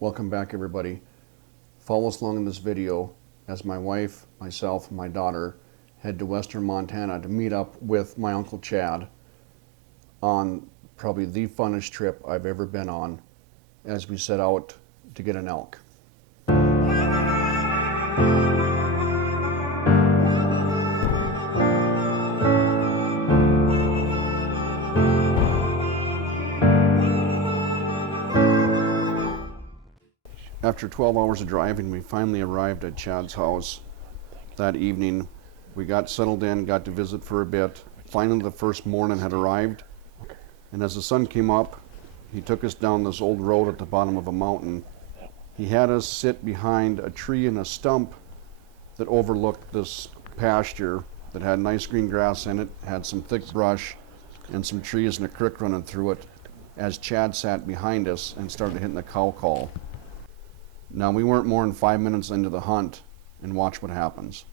Welcome back, everybody. Follow us along in this video as my wife, myself, and my daughter head to western Montana to meet up with my Uncle Chad on probably the funnest trip I've ever been on as we set out to get an elk. After 12 hours of driving, we finally arrived at Chad's house that evening. We got settled in, got to visit for a bit. Finally, the first morning had arrived, and as the sun came up, he took us down this old road at the bottom of a mountain. He had us sit behind a tree and a stump that overlooked this pasture that had nice green grass in it, had some thick brush and some trees and a creek running through it, as Chad sat behind us and started hitting the cow call. Now, we weren't more than 5 minutes into the hunt, and watch what happens.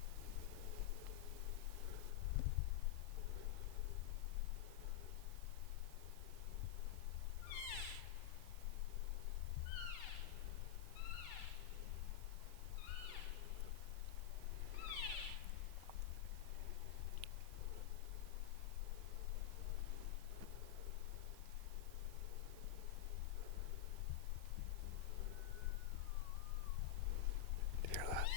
Did you hear that?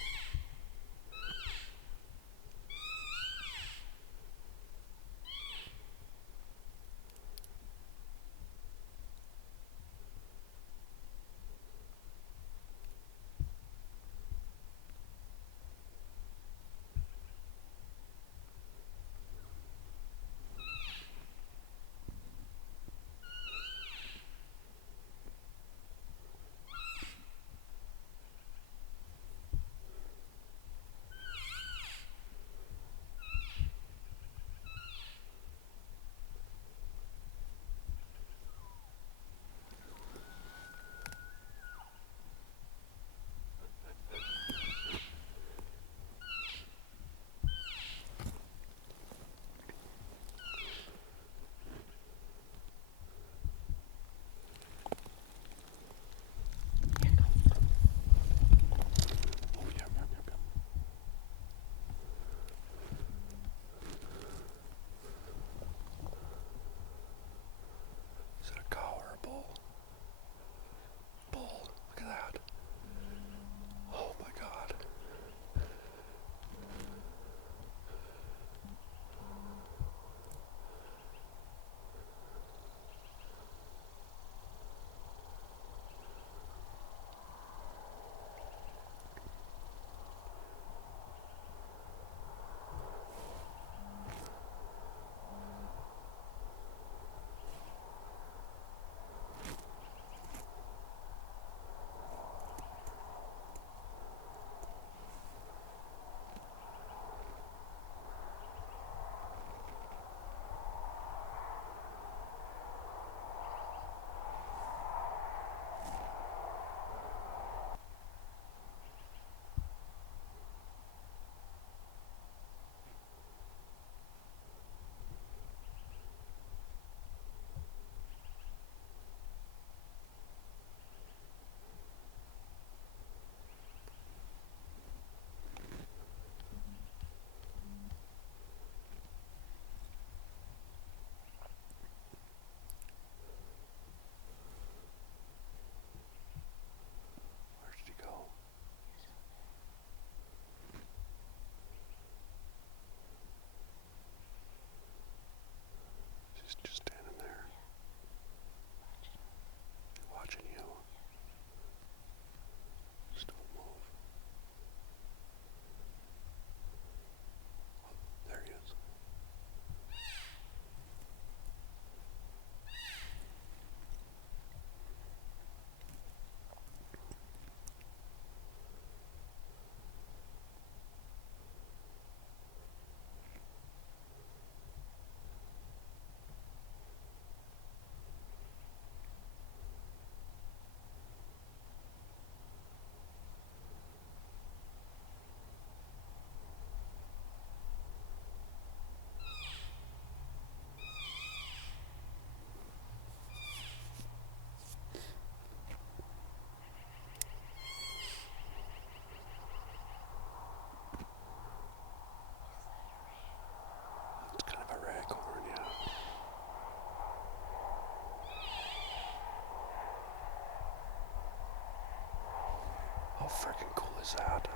was that?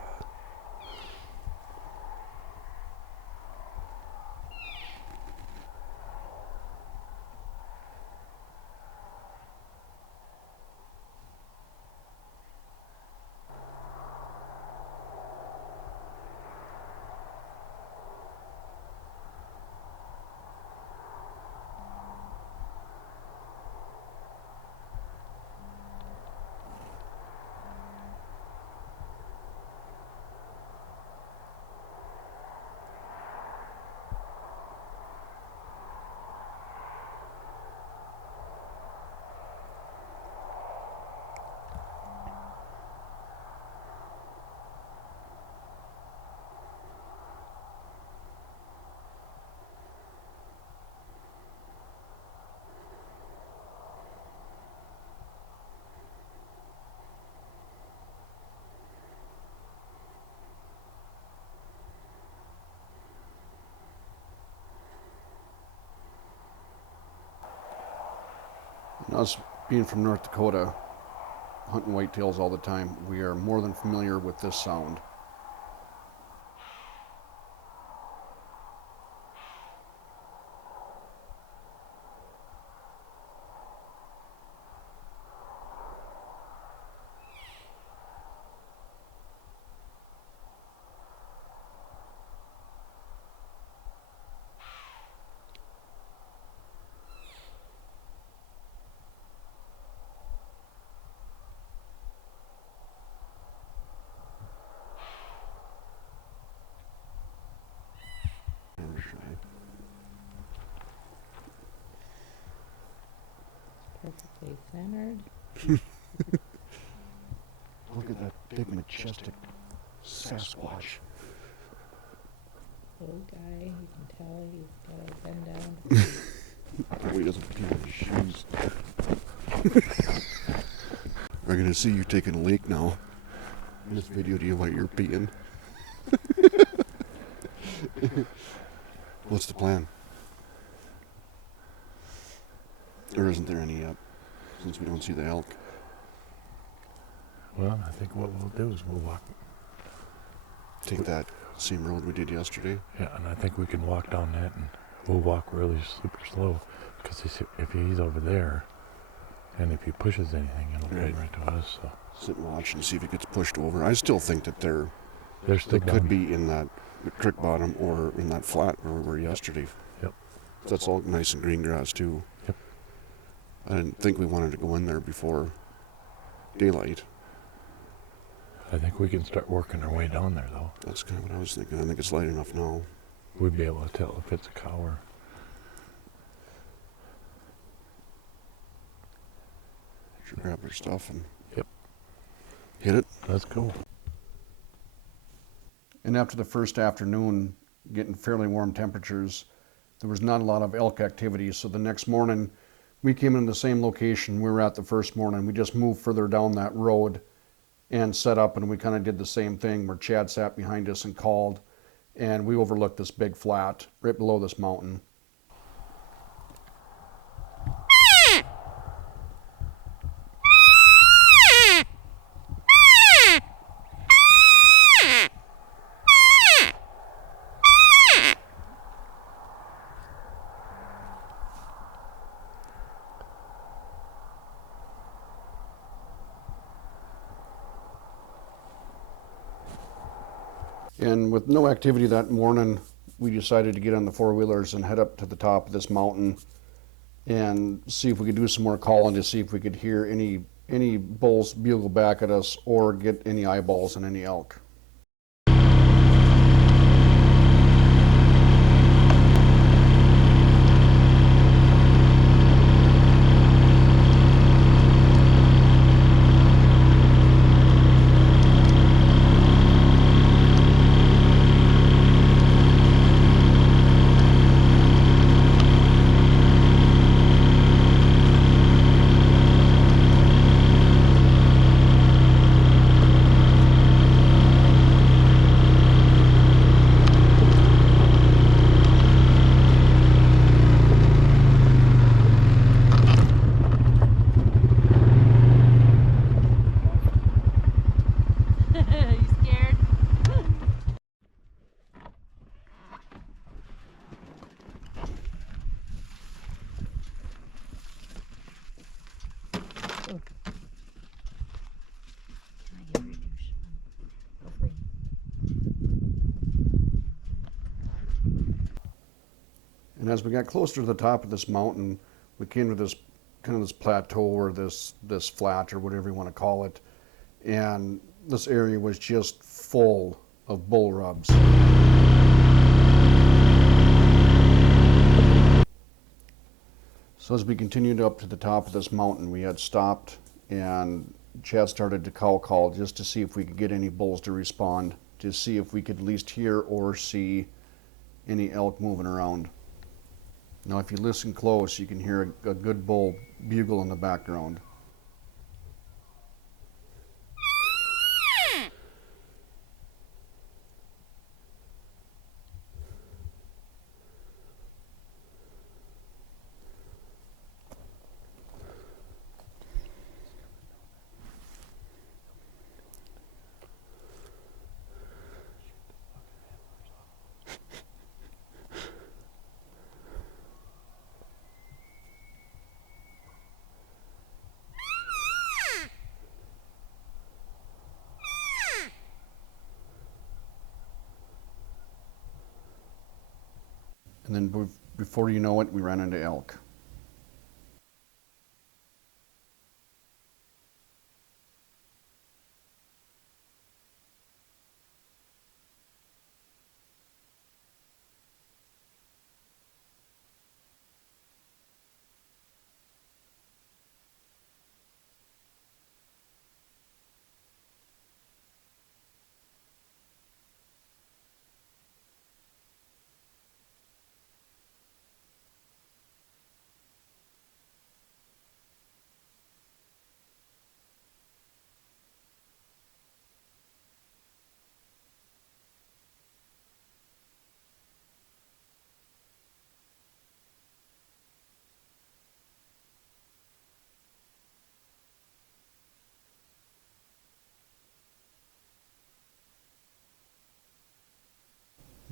And us being from North Dakota, hunting whitetails all the time, we are more than familiar with this sound. Perfectly centered. Look at that big majestic Sasquatch. Old guy, you can tell he's got to bend down. Oh, he doesn't pee in his shoes. We're gonna see you taking a leak now. In this video to you while you're peeing. What's the plan? Or isn't there any yet, since we don't see the elk? Well, I think what we'll do is we'll walk. Take that same road we did yesterday. Yeah, and I think we can walk down that, and we'll walk really super slow, because if he's over there, and if he pushes anything, it'll come right to us. So Sit and watch and see if it gets pushed over. I still think that they still could be in that creek bottom or in that flat where we were yesterday. Yep. That's all nice and green grass too. Yep. I didn't think we wanted to go in there before daylight. I think we can start working our way down there, though. That's kind of what I was thinking. I think it's light enough now. We'd be able to tell if it's a cow or... Should grab our stuff and Yep. hit it. Let's go. And after the first afternoon, getting fairly warm temperatures, there was not a lot of elk activity. So the next morning, we came in the same location we were at the first morning. We just moved further down that road and set up, and we kind of did the same thing where Chad sat behind us and called, and we overlooked this big flat right below this mountain. And with no activity that morning, we decided to get on the four-wheelers and head up to the top of this mountain and see if we could do some more calling to see if we could hear any bulls bugle back at us or get any eyeballs on any elk. And as we got closer to the top of this mountain, we came to this kind of this plateau or this flat or whatever you want to call it. And this area was just full of bull rubs. So as we continued up to the top of this mountain, we had stopped and Chad started to call just to see if we could get any bulls to respond, to see if we could at least hear or see any elk moving around. Now if you listen close, you can hear a good bull bugle in the background. And then before you know it, we ran into elk.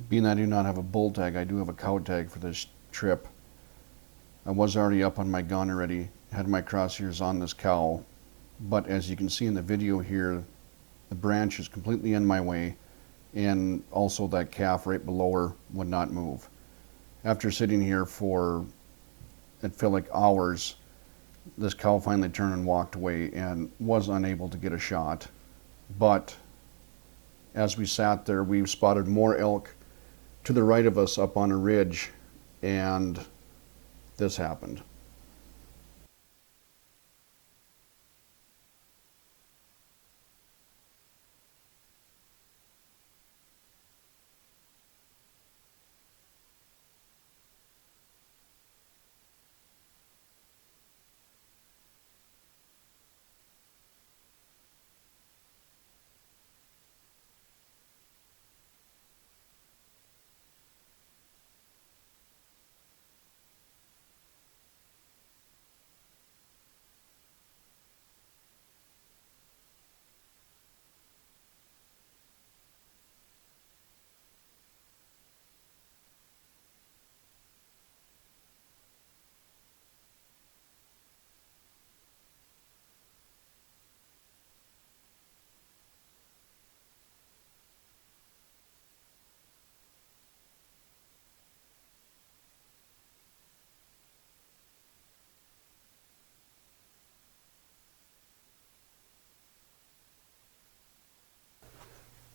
Being I do not have a bull tag, I do have a cow tag for this trip. I was already up on my gun already, had my crosshairs on this cow, but as you can see in the video here, the branch is completely in my way, and also that calf right below her would not move. After sitting here for, it felt like hours, this cow finally turned and walked away and was unable to get a shot. But as we sat there, we spotted more elk to the right of us up on a ridge, and this happened.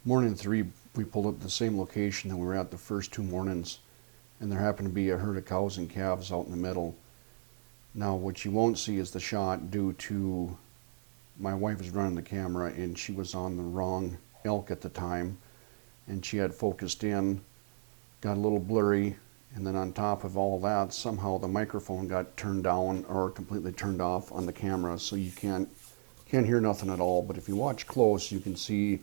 Morning 3, we pulled up the same location that we were at the first 2 mornings, and there happened to be a herd of cows and calves out in the middle. Now what you won't see is the shot due to my wife was running the camera and she was on the wrong elk at the time, and she had focused in, got a little blurry, and then on top of all that, somehow the microphone got turned down or completely turned off on the camera, so you can't hear nothing at all. But if you watch close, you can see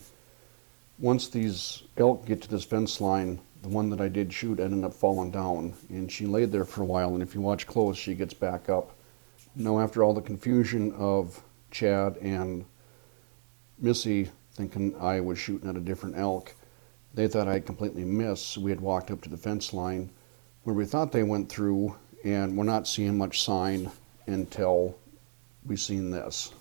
once these elk get to this fence line, the one that I did shoot ended up falling down, and she laid there for a while, and if you watch close, she gets back up. Now after all the confusion of Chad and Missy thinking I was shooting at a different elk, they thought I had completely missed, so we had walked up to the fence line where we thought they went through, and we're not seeing much sign until we seen this.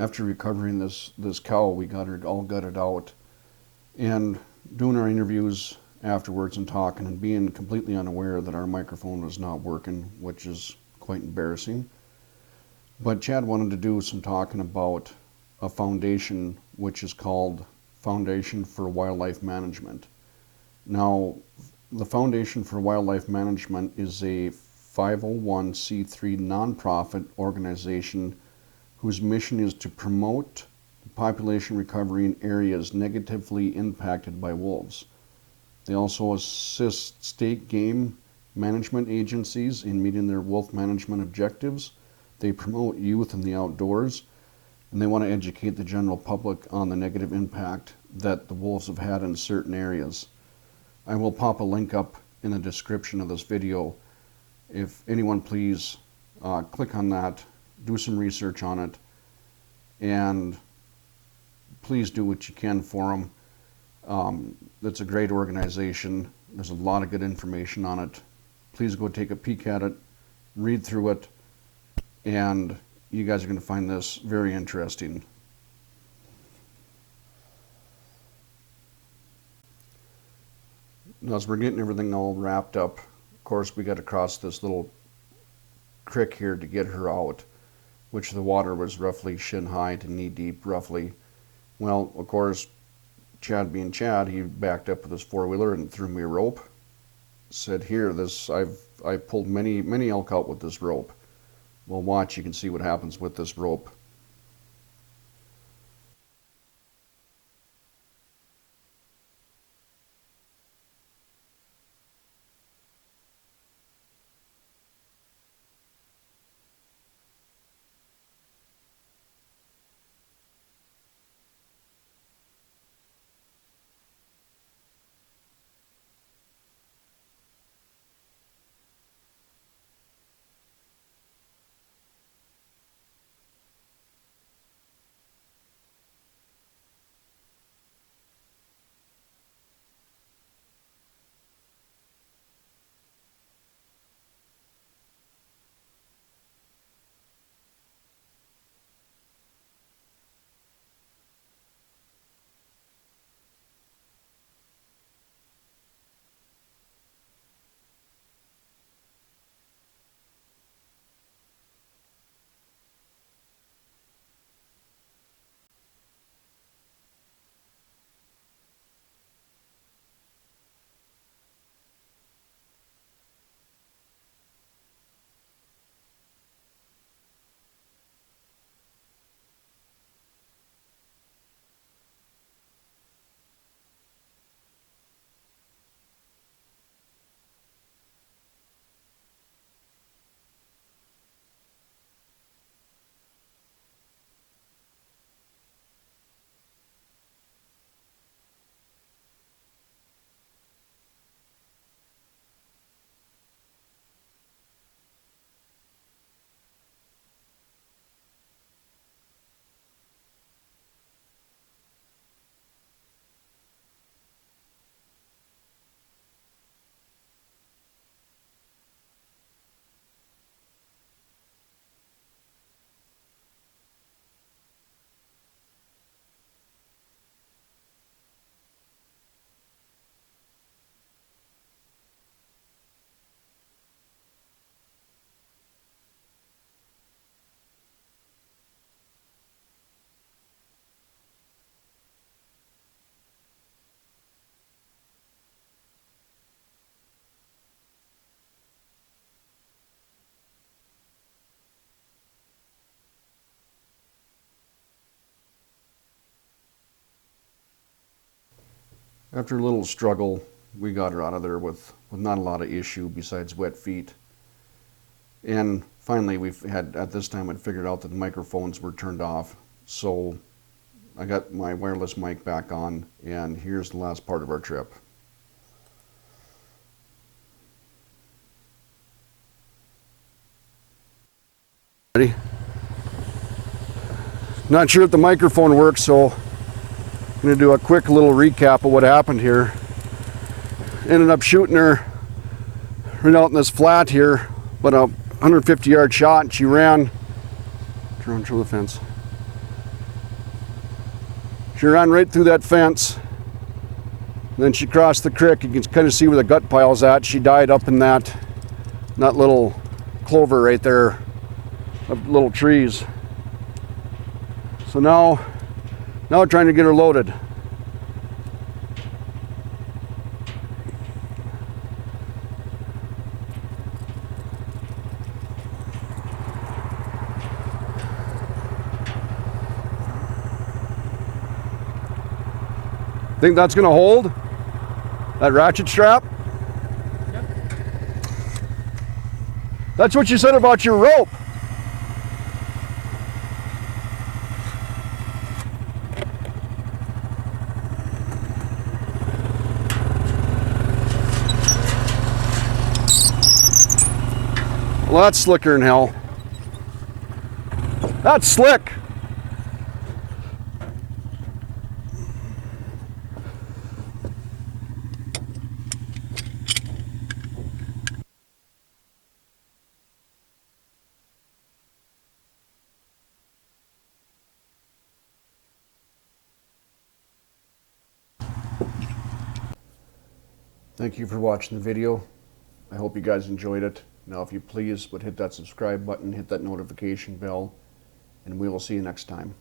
after recovering this cow, we got her all gutted out, and doing our interviews afterwards and talking and being completely unaware that our microphone was not working, which is quite embarrassing. But Chad wanted to do some talking about a foundation which is called Foundation for Wildlife Management. Now, the Foundation for Wildlife Management is a 501c3 nonprofit organization whose mission is to promote population recovery in areas negatively impacted by wolves. They also assist state game management agencies in meeting their wolf management objectives. They promote youth in the outdoors, and they want to educate the general public on the negative impact that the wolves have had in certain areas. I will pop a link up in the description of this video. If anyone, please click on that, do some research on it, and please do what you can for them. It's a great organization. There's a lot of good information on it. Please go take a peek at it, read through it, and you guys are going to find this very interesting. Now, as we're getting everything all wrapped up, of course, we got to cross this little creek here to get her out, which the water was roughly shin high to knee deep, roughly. Well, of course, Chad being Chad, he backed up with his four-wheeler and threw me a rope. Said, "Here, I pulled many elk out with this rope." Well, watch, you can see what happens with this rope. After a little struggle, we got her out of there with not a lot of issue besides wet feet. And finally, at this time, I'd figured out that the microphones were turned off. So I got my wireless mic back on, and here's the last part of our trip. Ready? Not sure if the microphone works, so I'm going to do a quick little recap of what happened here. Ended up shooting her right out in this flat here, but a 150-yard shot, and she ran through the fence. She ran right through that fence. And then she crossed the creek. You can kind of see where the gut pile's at. She died up in that little clover right there of little trees. So now we're trying to get her loaded. Think that's gonna hold? That ratchet strap? Yep. That's what you said about your rope. Well, that's slicker than hell. That's slick. Thank you for watching the video. I hope you guys enjoyed it. Now, if you please would hit that subscribe button, hit that notification bell, and we will see you next time.